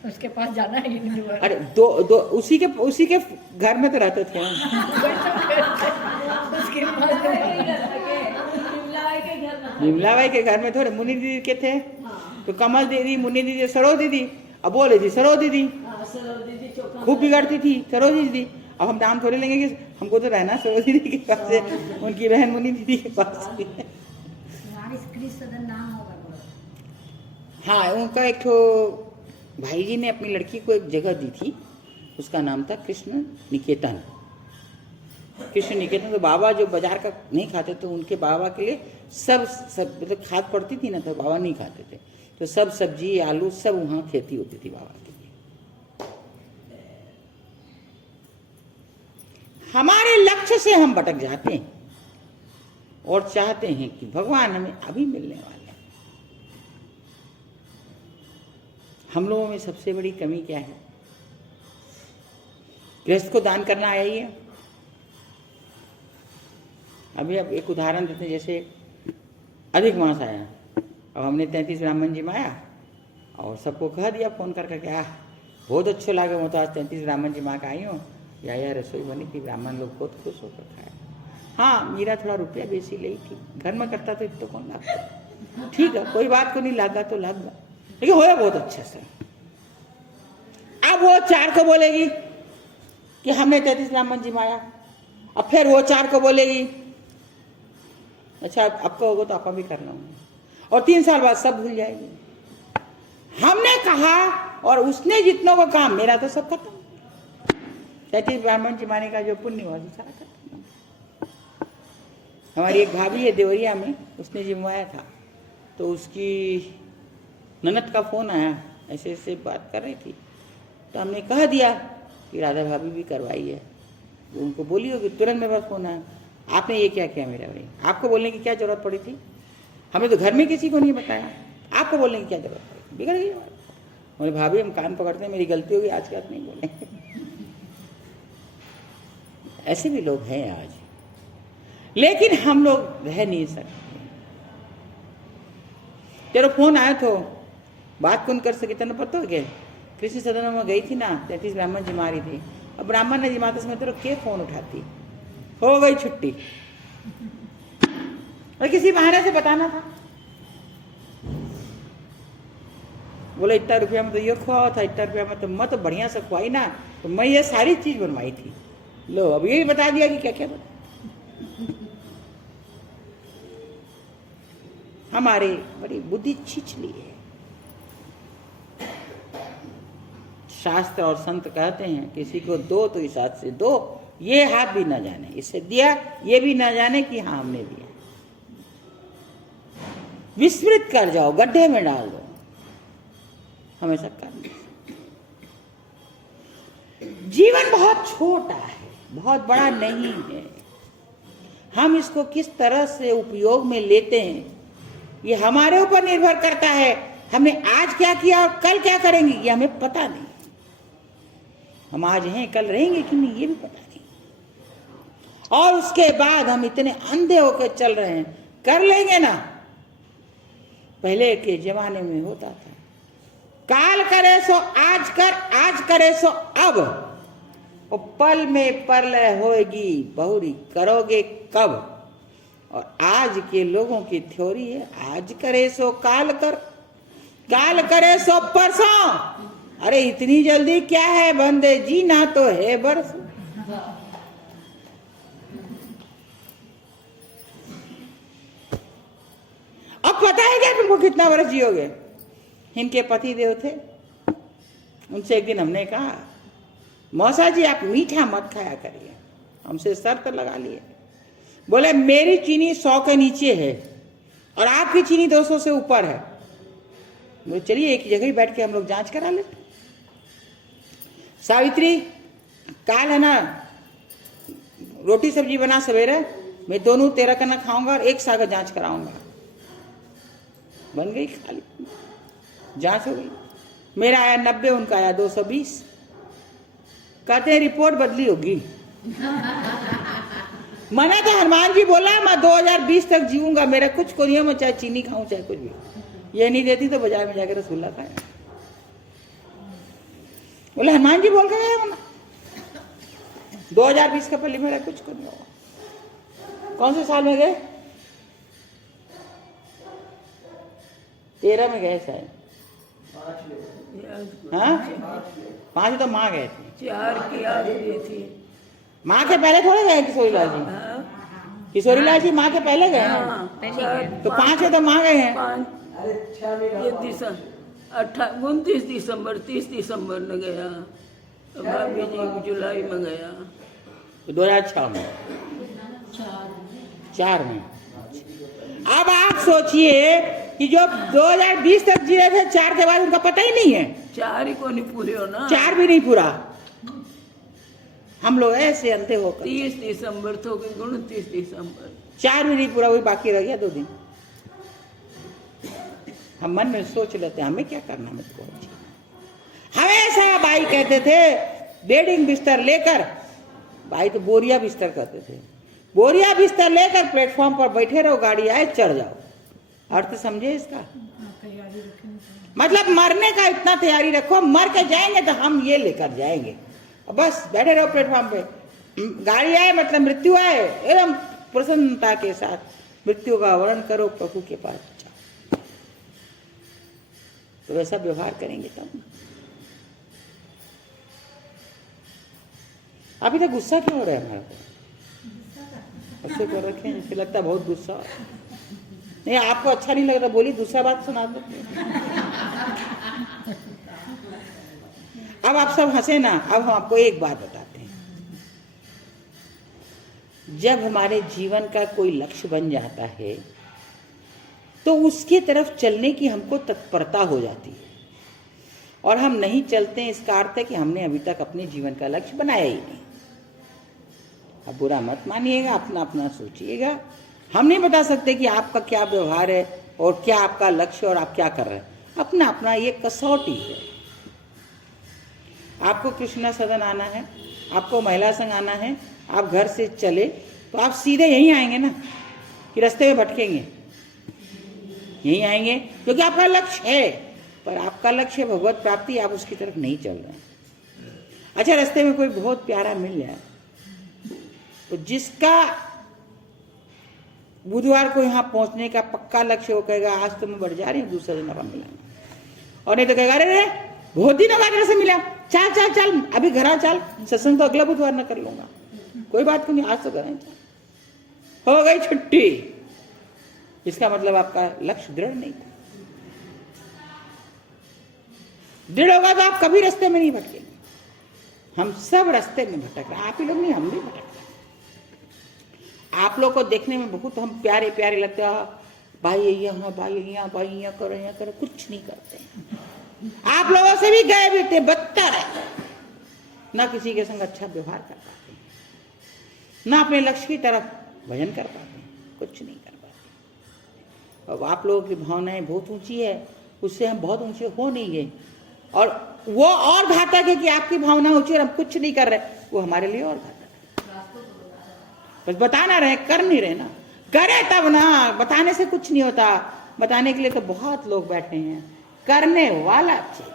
उसके पास जाना है नहीं। अरे दो उसी के घर में तो रहते थे। विमला बाई के घर में थोड़े मुनि दीदी के थे, तो कमल दीदी, मुनि दीदी, सरो दीदी। अब बोले जी सरो दीदी, खूब बिगड़ती थी सरो दीदी। अब हम नाम थोड़े लेंगे कि हमको तो रहना सरो दीदी के पास है, उनकी बहन मुनि दीदी के पास है। हाँ, उनका एक ठो भाई जी ने अपनी लड़की को एक जगह दी थी, उसका नाम था कृष्ण निकेतन। कृष्ण निकेतन, तो बाबा जो बाजार का नहीं खाते तो उनके बाबा के लिए सब मतलब खाद पड़ती थी ना, तो बाबा नहीं खाते थे, तो सब सब्जी आलू सब वहाँ खेती होती थी बाबा के लिए। हमारे लक्ष्य से हम भटक जाते हैं और चाहते हैं कि भगवान हमें अभी मिलने वाले हैं। हम लोगों में सबसे बड़ी कमी क्या है? गृहस्थ को दान करना आया ही है। अभी अब एक उदाहरण देते हैं, जैसे अधिक मास आया, अब हमने 33 ब्राह्मण जी माया और सबको कह दिया फोन कर करके, बहुत अच्छे लगे, मैं तो आज 33 ब्राह्मण जी माँ का आई हूँ, या रसोई बनी थी, ब्राह्मण लोग बहुत खुश होकर खाए। हाँ, मेरा थोड़ा रुपया बेसी ली थी, घर में करता तो इतना कौन लगता, ठीक है कोई बात को नहीं, लागा तो लागा, लेकिन होया बहुत अच्छे से। अब वो 4 को बोलेगी कि हमने 33 ब्राह्मण जी माया, अब फिर वो 4 को बोलेगी अच्छा आपका होगा तो आपका भी करना होगा, और 3 साल बाद सब भूल जाएगी। हमने कहा और उसने जितनों को काम, मेरा तो सब खत्म। 33 ब्राह्मण जी माने का जो पुण्य हुआ सारा खत्म। हमारी एक भाभी है देवरिया में, उसने जिमवाया था, तो उसकी ननद का फोन आया, ऐसे ऐसे बात कर रही थी, तो हमने कह दिया कि राधा भाभी भी करवाई है, तो उनको बोली होगी, तुरंत मेरे पास फोन आया, आपने ये क्या किया मेरा भाई, आपको बोलने की क्या जरूरत पड़ी थी, हमें तो घर में किसी को नहीं बताया, आपको बोलने की क्या जरूरत पड़ी, बिगड़ गई। बोले भाभी हम कान पकड़ते हैं, मेरी गलती होगी, आज के बाद नहीं बोलेंगे। ऐसे भी लोग हैं आज, लेकिन हम लोग रह नहीं सकते। तेरा फोन आया तो बात कौन कर सके, तेना पता हो गया? कृष्ण सदन में गई थी ना, 33 ब्राह्मण जी मारी थी, अब ब्राह्मण ने जिमाते समय तेरे के फोन उठाती, हो गई छुट्टी, और किसी बहाने से बताना था। बोले इतना रुपया में तो ये खुआ था, इतना रुपया में तो मैं तो बढ़िया से खुआई ना, तो मैं ये सारी चीज बनवाई थी। लो अब यही बता दिया कि क्या क्या बता। हमारे बड़ी बुद्धि छिछली है। शास्त्र और संत कहते हैं किसी को दो तो इस हाथ से दो, ये हाथ भी ना जाने इससे दिया, ये भी ना जाने कि हाँ हमने दिया। विस्मृत कर जाओ, गड्ढे में डाल दो, हमेशा करना। जीवन बहुत छोटा है, बहुत बड़ा नहीं है। हम इसको किस तरह से उपयोग में लेते हैं ये हमारे ऊपर निर्भर करता है। हमने आज क्या किया और कल क्या करेंगे ये हमें पता नहीं। हम आज हैं, कल रहेंगे कि नहीं ये भी पता नहीं। और उसके बाद हम इतने अंधे होकर चल रहे हैं, कर लेंगे ना। पहले के जमाने में होता था काल करे सो आज कर, आज करे सो अब, और पल में परलय होएगी बहुरी करोगे कब। और आज के लोगों की थ्योरी है आज करे सो काल कर, काल करे सो परसों। अरे इतनी जल्दी क्या है बंदे, जीना तो है बरस। अब पता है क्या तुमको कितना बरस जियोगे। इनके पति देव थे, उनसे एक दिन हमने कहा मौसा जी आप मीठा मत खाया करिए, हमसे शर्त लगा लिए। बोले मेरी चीनी 100 के नीचे है और आपकी चीनी 200 से ऊपर है। बोले चलिए एक जगह ही बैठ के हम लोग जांच करा लेते। सावित्री काल है ना रोटी सब्जी बना सवेरे, मैं दोनों तेरा करना खाऊंगा और एक सागर जांच कराऊंगा। बन गई, खाली जांच हो गई। मेरा आया 90, उनका आया 220। कहते हैं रिपोर्ट बदली होगी। मैंने तो हनुमान जी बोला मैं 2020 तक जीऊंगा, मेरा कुछ को नहीं, मैं चाहे चीनी खाऊं चाहे कुछ भी। ये नहीं देती तो बाजार में जाकर रसगुल्ला खाए। बोले हनुमान जी बोल गए ना 2020 का पहले मेरा कुछ को नहीं होगा। कौन से साल में गए? 13 में गए शायद। हाँ 5 तो माँ गए थे, 4 की याद हुई थी। माँ के पहले थोड़े गए किशोरीलाल जी। हाँ, किशोरीलाल जी माँ के पहले गए हैं, पहले गए। तो 5 है तो माँ गए हैं। 5 29 दिसंबर 30 दिसंबर में गया। तो भाभी जी जुलाई में गया। तो 2006 में 4 में। अब आप सोचिए कि जो 2020 तक जी रहे थे, 4 के बाद उनका पता ही नहीं है। 4 ही को नहीं पूरे हो ना, 4 भी नहीं पूरा। हम लोग ऐसे अंधे होकर 30 दिसंबर तो 29 दिसंबर 4 भी नहीं पूरा, वही बाकी रह गया 2 दिन। हम मन में सोच लेते हैं हमें क्या करना, हमें तो अच्छी। हमेशा भाई कहते थे बेडिंग बिस्तर लेकर, भाई तो बोरिया बिस्तर कहते थे, बोरिया बिस्तर लेकर प्लेटफॉर्म पर बैठे रहो, गाड़ी आए चढ़ जाओ। अर्थ समझे इसका? मतलब मरने का इतना तैयारी रखो, मर के जाएंगे तो हम ये लेकर जाएंगे, बस बैठे रहो प्लेटफॉर्म पे। गाड़ी आए मतलब मृत्यु आए, एकदम प्रसन्नता के साथ मृत्यु का वर्णन करो, प्रभु के पास जाओ। तो वैसा व्यवहार करेंगे तब। अभी तक गुस्सा क्यों हो रहा है हमारे को? ऐसे कर रखे हैं जैसे लगता है बहुत गुस्सा। नहीं आपको अच्छा नहीं लग रहा, बोली दूसरा बात सुना दो। अब आप सब हंसे ना, अब हम आपको एक बात बताते हैं। जब हमारे जीवन का कोई लक्ष्य बन जाता है तो उसके तरफ चलने की हमको तत्परता हो जाती है, और हम नहीं चलते हैं, इसका अर्थ है कि हमने अभी तक अपने जीवन का लक्ष्य बनाया ही नहीं। अब बुरा मत मानिएगा, अपना अपना सोचिएगा। हम नहीं बता सकते कि आपका क्या व्यवहार है और क्या आपका लक्ष्य और आप क्या कर रहे हैं। अपना अपना ये कसौटी है। आपको कृष्णा सदन आना है, आपको महिला संघ आना है, आप घर से चले तो आप सीधे यहीं आएंगे ना कि रास्ते में भटकेंगे? यहीं आएंगे क्योंकि आपका लक्ष्य है, पर आपका लक्ष्य भगवत प्राप्ति, आप उसकी तरफ नहीं चल रहे हैं। अच्छा रास्ते में कोई बहुत प्यारा मिल जाए तो जिसका बुधवार को यहाँ पहुंचने का पक्का लक्ष्य, वो कहेगा आज तो मैं बढ़ जा रही हूँ, दूसरा दिन अब मिलाना। और नहीं तो कहेगा अरे रे बहुत दिन हो गया तेरे से मिला, चल चल चल अभी घर आ, चल सत्संग तो अगला बुधवार न कर लूंगा, कोई बात नहीं आज तो करें, हो गई छुट्टी। इसका मतलब आपका लक्ष्य दृढ़ नहीं था। दृढ़ होगा तो आप कभी रास्ते में नहीं भटकेंगे। हम सब रास्ते में भटक रहे हैं, आप ही लोग नहीं, हम भी भटक रहे हैं। आप लोग को देखने में बहुत हम प्यारे प्यारे लगते हैं, भाई यहाँ भाई यहाँ भाई यहाँ करो, कुछ नहीं करते। आप लोगों से भी गए भी थे, बदतर है, ना किसी के संग अच्छा व्यवहार कर पाते हैं, ना अपने लक्ष्य की तरफ भजन कर पाते हैं, कुछ नहीं कर पाते। अब आप लोगों की भावनाएं बहुत ऊंची है, उससे हम बहुत ऊंचे हो नहीं गए, और वो और घातक है कि आपकी भावना ऊंची और हम कुछ नहीं कर रहे, वो हमारे लिए और घातक है। बस बताना रहे, कर नहीं रहे ना, करे तब ना, बताने से कुछ नहीं होता। बताने के लिए तो बहुत लोग बैठे हैं, करने वाला चाहिए।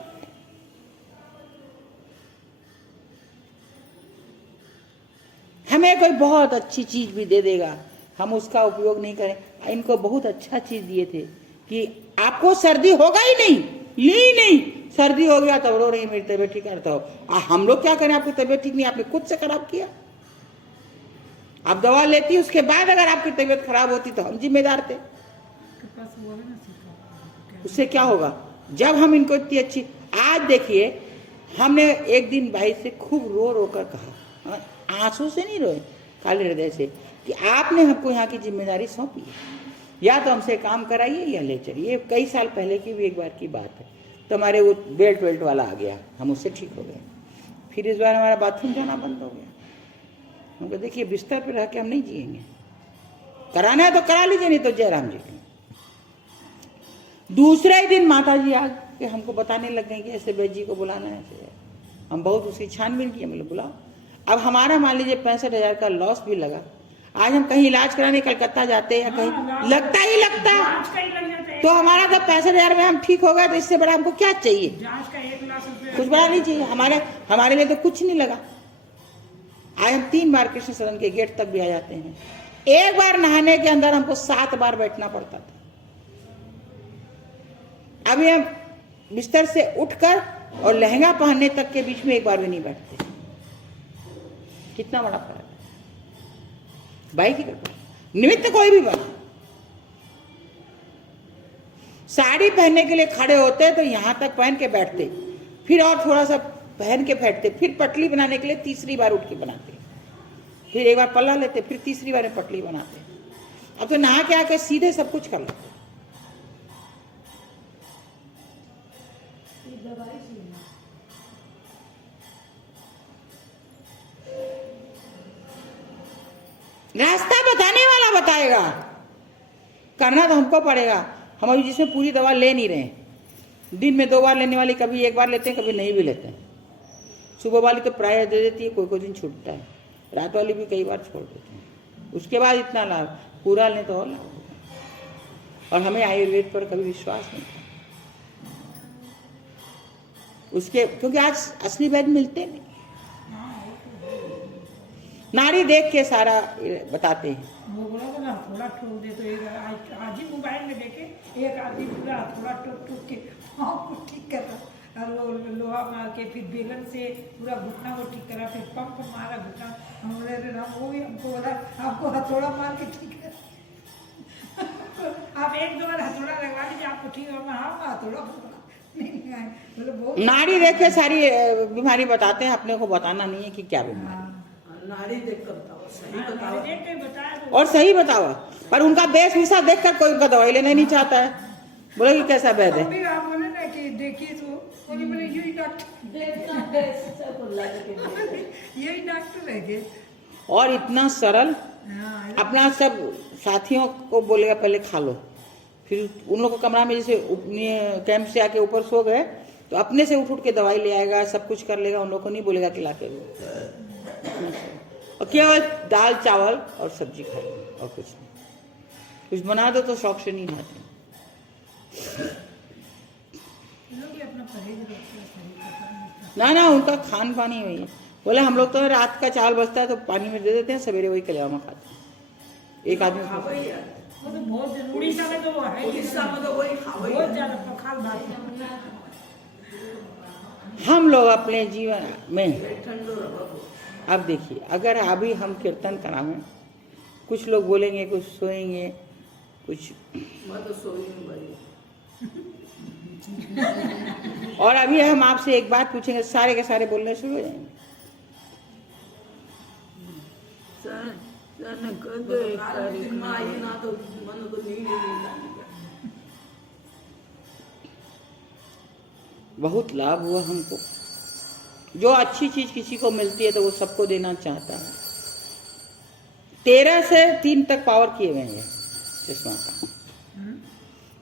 हमें कोई बहुत अच्छी चीज भी दे देगा, हम उसका उपयोग नहीं करें। इनको बहुत अच्छा चीज दिए थे कि आपको सर्दी होगा ही नहीं, ली नहीं, सर्दी हो गया तो रो रही मेरी तबीयत ठीक है, तो हम लोग क्या करें, आपकी तबीयत ठीक नहीं, आपने खुद से खराब किया। आप दवा लेती, उसके बाद अगर आपकी तबीयत खराब होती तो हम जिम्मेदार थे। उससे क्या होगा, जब हम इनको इतनी अच्छी, आज देखिए हमने एक दिन भाई से खूब रो रो कर कहा, आंसू से नहीं रोए, खाली हृदय से, कि आपने हमको यहाँ की जिम्मेदारी सौंपी है, या तो हमसे काम कराइए या ले चलिए। कई साल पहले की भी एक बार की बात है, तो हमारे वो बेल्ट वाला आ गया, हम उससे ठीक हो गए। फिर इस बार हमारा बाथरूम जाना बंद हो गया। हमको देखिए बिस्तर पे रह के हम नहीं जिएंगे, कराना है तो करा लीजिए, नहीं तो जयराम जी। दूसरे ही दिन माता जी आ के हमको बताने लग गए कि ऐसे वैद्य जी को बुलाना है, ऐसे। हम बहुत उसकी छानबीन की, मतलब बुलाओ। अब हमारा मान लीजिए 65,000 का लॉस भी लगा। आज हम कहीं इलाज कराने कलकत्ता जाते हैं या कहीं, लगता ही लगता, तो हमारा तो 65,000 में हम ठीक हो गए, तो इससे बड़ा हमको क्या चाहिए, कुछ बड़ा नहीं चाहिए। हमारे लिए तो कुछ नहीं लगा। आज हम 3 बार कृष्ण सदन के गेट तक भी आ जाते हैं। एक बार नहाने के अंदर हमको 7 बार बैठना पड़ता था। अभी हम बिस्तर से उठकर और लहंगा पहनने तक के बीच में एक बार भी नहीं बैठते। कितना बड़ा फर्क है, भाई की कृपा। निमित्त कोई भी बना, साड़ी पहनने के लिए खड़े होते तो यहां तक पहन के बैठते, फिर और थोड़ा सा पहन के बैठते, फिर पटली बनाने के लिए तीसरी बार उठ के बनाते, फिर एक बार पल्ला लेते, फिर तीसरी बार में पटली बनाते। अब तो नहा के आके सीधे सब कुछ कर लेते। रास्ता बताने वाला बताएगा, करना तो हमको पड़ेगा। हम अभी जिसमें पूरी दवा ले नहीं रहे, दिन में 2 बार लेने वाली कभी 1 बार लेते हैं, कभी नहीं भी लेते हैं। सुबह वाली तो प्राय दे देती है, कोई दिन छूटता है, रात वाली भी कई बार छोड़ देते हैं। उसके बाद इतना लाभ, पूरा लें तो और लाभ होगा। और हमें आयुर्वेद पर कभी विश्वास नहीं था उसके, क्योंकि आज असली वैद्य मिलते नहीं। नारी देख के सारा बताते हैं। वो बोला था ना थोड़ा ठोक दे, तो एक आज ही मोबाइल में देखे एक आदमी पूरा थोड़ा ठोक के पाँव को ठीक कर रहा, और वो लोहा मार के फिर बेलन से पूरा घुटना को ठीक करा, फिर पंप मारा घुटना। हमारे वो भी हमको बोला आपको हथौड़ा मार के ठीक है आप 1-2 बार हथौड़ा लगवा लीजिए आपको ठीक होगा। हाँ हथौड़ा नहीं, नारी देख के सारी बीमारी बताते हैं, अपने को बताना नहीं है कि क्या बीमारी। नारी देख कर बताओ, सही बताओ, और सही बताओ। पर उनका वेशभूषा देखकर कोई उनका दवाई लेना नहीं चाहता है, बोले कि कैसा वैद्य है। आप बोले ना कि देखिए तो बोले यही डॉक्टर यही डॉक्टर है। और इतना सरल, अपना सब साथियों को बोलेगा पहले खा लो, फिर उन लोगों को कमरा में जैसे कैंप से आके ऊपर सो गए तो अपने से उठ के दवाई ले आएगा, सब कुछ कर लेगा, उन लोगों को नहीं बोलेगा कि ला के और केवल दाल चावल और सब्जी खा लो और कुछ नहीं। कुछ बना दो तो शौक से नहीं खाते। ना उनका खान पान ही वही है। बोले हम लोग तो रात का चावल बचता है तो पानी में दे देते हैं, सवेरे वही कलियामा खाते हैं। एक आदमी वो तो बहुत उड़ीसा में तो है, उड़ीसा में तो वही बहुत ज्यादा पखाल भात हम लोग अपने जीवन में अब देखिए, अगर अभी हम कीर्तन करावें, कुछ लोग बोलेंगे, कुछ सोएंगे, कुछ मैं तो सोई हूँ भाई। और अभी हम आपसे एक बात पूछेंगे, सारे के सारे बोलने शुरू हो जाएंगे। सर ने कर दो एक तारीख में आई ना तो मन को नींद ही नहीं आनी। बहुत लाभ हुआ हमको। जो अच्छी चीज किसी को मिलती है तो वो सबको देना चाहता है। 13 से 3 तक पावर किए हुए हैं चश्मा का।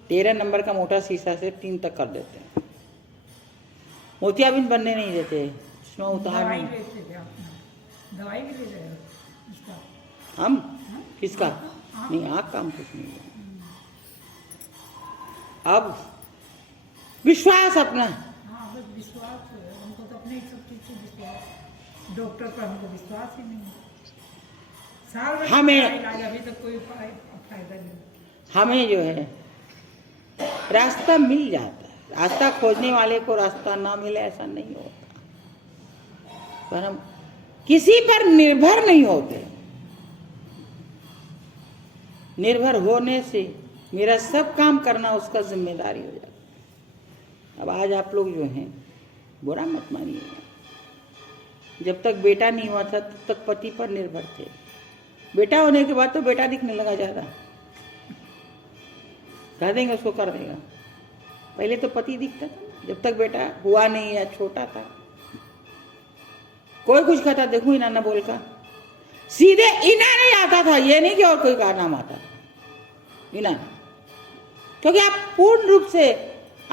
13 नंबर का मोटा शीशा से 3 तक कर देते हैं। मोतियाबिंद बनने नहीं देते, चश्मा उतार दवाई नहीं। लेते थे आप, दवाई भी ले रहे हो इसका? हम किसका नहीं, आँख काम कुछ नहीं है। अब विश्वास अपना, हाँ बस विश्वास है हमको, तो अपने ही सब चीज से विश्वास। डॉक्टर पर हमको विश्वास ही नहीं है। साल भर हमें- इलाज, अभी तक कोई फायदा नहीं। हमें जो है रास्ता मिल जाता है। रास्ता खोजने वाले को रास्ता ना मिले ऐसा नहीं होता, पर हम किसी पर निर्भर नहीं होते। निर्भर होने से मेरा सब काम करना उसका जिम्मेदारी हो जाता है। अब आज आप लोग जो हैं, बुरा मत मानिएगा, जब तक बेटा नहीं हुआ था तब तक पति पर निर्भर थे। बेटा होने के बाद तो बेटा दिखने लगा ज्यादा, कह देंगे उसको कर देगा। पहले तो पति दिखता था, जब तक बेटा हुआ नहीं या छोटा था। कोई कुछ कहता, देखो इना ना बोल का, सीधे इना नहीं आता था, ये नहीं कि और कोई का नाम आता, इना। क्योंकि आप पूर्ण रूप से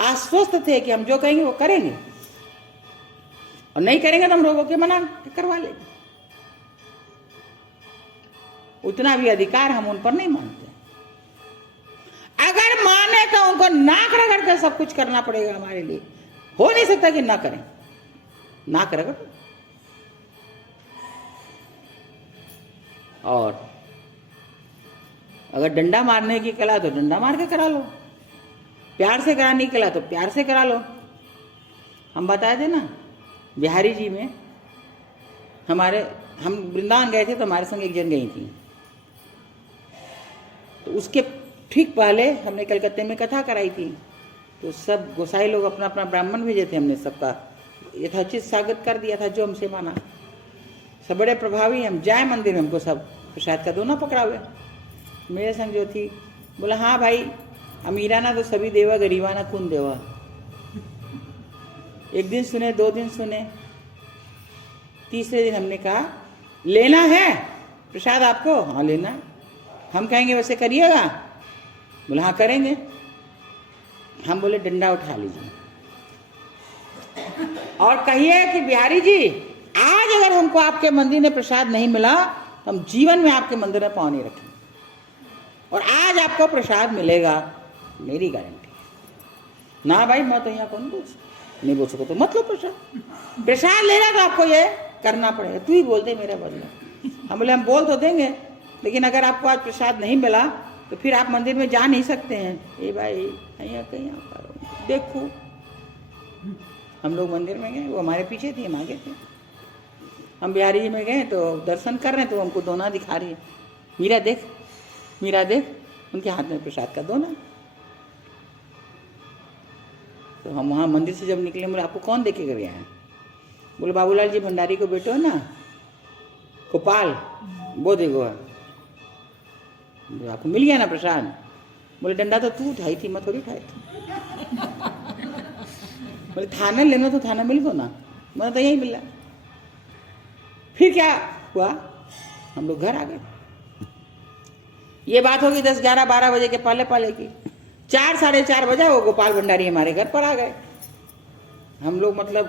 आश्वस्त थे कि हम जो कहेंगे वो करेंगे, और नहीं करेंगे तो हम लोगों के मना करवा लेंगे। उतना भी अधिकार हम उन पर नहीं मानते। अगर माने तो उनको नाक रगड़ कर सब कुछ करना पड़ेगा हमारे लिए। हो नहीं सकता कि ना करें, नाक रगड़। और अगर डंडा मारने की कला तो डंडा मार के करा लो, प्यार से कराने की कला तो प्यार से करा लो। हम बताए थे ना, बिहारी जी में हम वृंदावन गए थे तो हमारे संग एक जन गई थी। तो उसके ठीक पहले हमने कलकत्ते में कथा कराई थी, तो सब गोसाई लोग अपना अपना ब्राह्मण भेजे थे। हमने सबका यथोचित स्वागत कर दिया था, जो हमसे माना। सब बड़े प्रभावी, हम जाए मंदिर में, हमको सब प्रसाद का दोना पकड़ा हुए। मेरे संग जो थी बोला, हाँ भाई, अमीराना तो सभी देवा, गरीबाना कौन देवा। एक दिन सुने, 2 दिन सुने, तीसरे दिन हमने कहा, लेना है प्रसाद आपको? हाँ लेना है। हम कहेंगे वैसे करिएगा? बोले हाँ करेंगे। हम बोले डंडा उठा लीजिए और कहिए कि बिहारी जी, आज अगर हमको आपके मंदिर में प्रसाद नहीं मिला तो हम जीवन में आपके मंदिर में पाँव नहीं रखेंगे, और आज आपको प्रसाद मिलेगा, मेरी गारंटी। ना भाई मैं तो यहाँ कौन बोल सकता, नहीं बोल सको तो मत लो प्रसाद। प्रसाद लेना तो आपको ये करना पड़ेगा, तू ही बोल दे मेरा बदला। हम बोले हम बोल तो देंगे, लेकिन अगर आपको आज प्रसाद नहीं मिला तो फिर आप मंदिर में जा नहीं सकते हैं। ए भाई यहाँ कहीं देखो, हम लोग मंदिर में गए, वो हमारे पीछे थी, हम आगे थे। हम बिहारी जी में गए तो दर्शन कर रहे हैं, तो हमको दोना दिखा रही है, मीरा देख, मीरा देख, उनके हाथ में प्रसाद का दोना। तो हम वहाँ मंदिर से जब निकले, बोले आपको कौन देखे कर गया है? बोले बाबूलाल जी भंडारी को बेटो है ना, गोपाल, वो देखो है। आपको मिल गया ना प्रसाद? बोले डंडा तो तू उठाई थी, मैं थोड़ी उठाई थी। बोले थाना लेना तो थाना मिल गो ना, मैं तो यही मिला। फिर क्या हुआ, हम लोग घर आ गए। ये बात होगी 10, 11, 12 बजे के पहले पहले की। 4, 4:30 बजे वो गोपाल भंडारी हमारे घर पर आ गए। हम लोग मतलब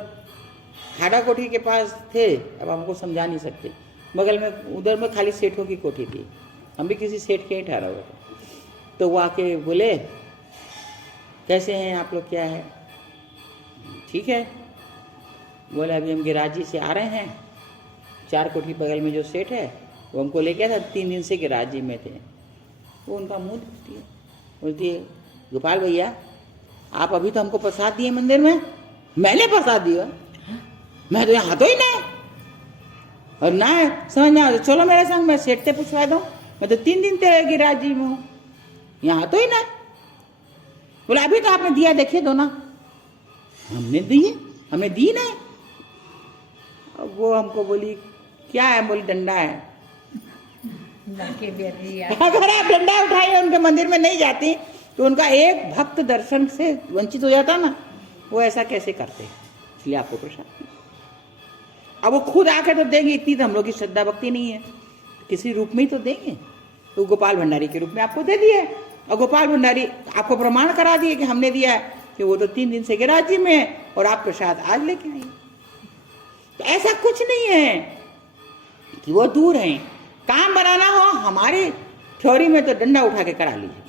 खाड़ा कोठी के पास थे, अब हमको समझा नहीं सकते। बगल में उधर में खाली सेठों की कोठी थी, हम भी किसी सेठ के ही ठहरा हुआ था। तो वो आके बोले कैसे हैं आप लोग, क्या है? ठीक है। बोले अभी हम गिराज जी से आ रहे हैं, 4 कोठी बगल में जो सेठ है वो हमको लेके आया था, 3 दिन से गिराज जी में थे। वो उनका मुँह दिखती है, बोलती है गोपाल भैया आप अभी तो हमको प्रसाद दिए मंदिर में, मैंने फंसा दिया, मैं तो यहाँ तो ही नहीं, और ना समझ में आ चलो मेरे संग, मैं सेठ से पूछवा दूँ, मैं तो 3 दिन तेरे गिराजी में हूँ, यहाँ तो ही नहीं। बोला अभी तो आपने दिया, देखिए दो ना। हमने दिए, हमें दी नहीं। अब वो हमको बोली क्या है, बोली डंडा है। जाके भी अभी यार अगर आप डंडा उठाए उनके मंदिर में नहीं जाती तो उनका एक भक्त दर्शन से वंचित हो जाता ना। वो ऐसा कैसे करते, इसलिए आपको प्रसाद। अब वो खुद आकर तो देंगे, इतनी तो हम लोग की श्रद्धा भक्ति नहीं है, किसी रूप में ही तो देंगे। तो गोपाल भंडारी के रूप में आपको दे दिया है, और गोपाल भंडारी आपको प्रमाण करा दिए कि हमने दिया है, कि वो तो 3 दिन से गिराजी में है और आप प्रसाद आज लेके आई। तो ऐसा कुछ नहीं है कि वो दूर हैं। काम बनाना हो हमारे थ्योरी में तो डंडा उठा के करा लीजिए,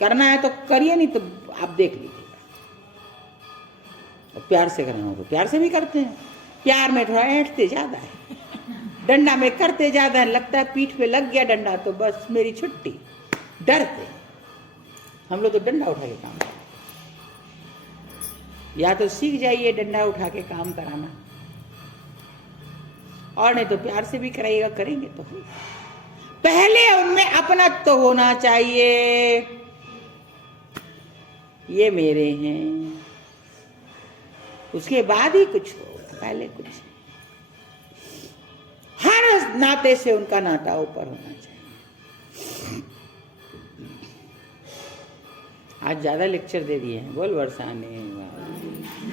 करना है तो करिए, नहीं तो आप देख लीजिएगा। और प्यार से करना हो तो प्यार से भी करते हैं, प्यार में थोड़ा ऐंठते ज्यादा है, डंडा में करते ज्यादा है। लगता है पीठ पे लग गया डंडा तो बस मेरी छुट्टी, डरते। हम लोग तो डंडा उठा के काम करते। या तो सीख जाइए डंडा उठा के काम कराना, और नहीं तो प्यार से भी कराइएगा, करेंगे तो। पहले उनमें अपनत्व तो होना चाहिए, ये मेरे हैं, उसके बाद ही कुछ हो, पहले कुछ। हर नाते से उनका नाता ऊपर होना चाहिए। आज ज्यादा लेक्चर दे दिए हैं, बोल वर्षाने वाली।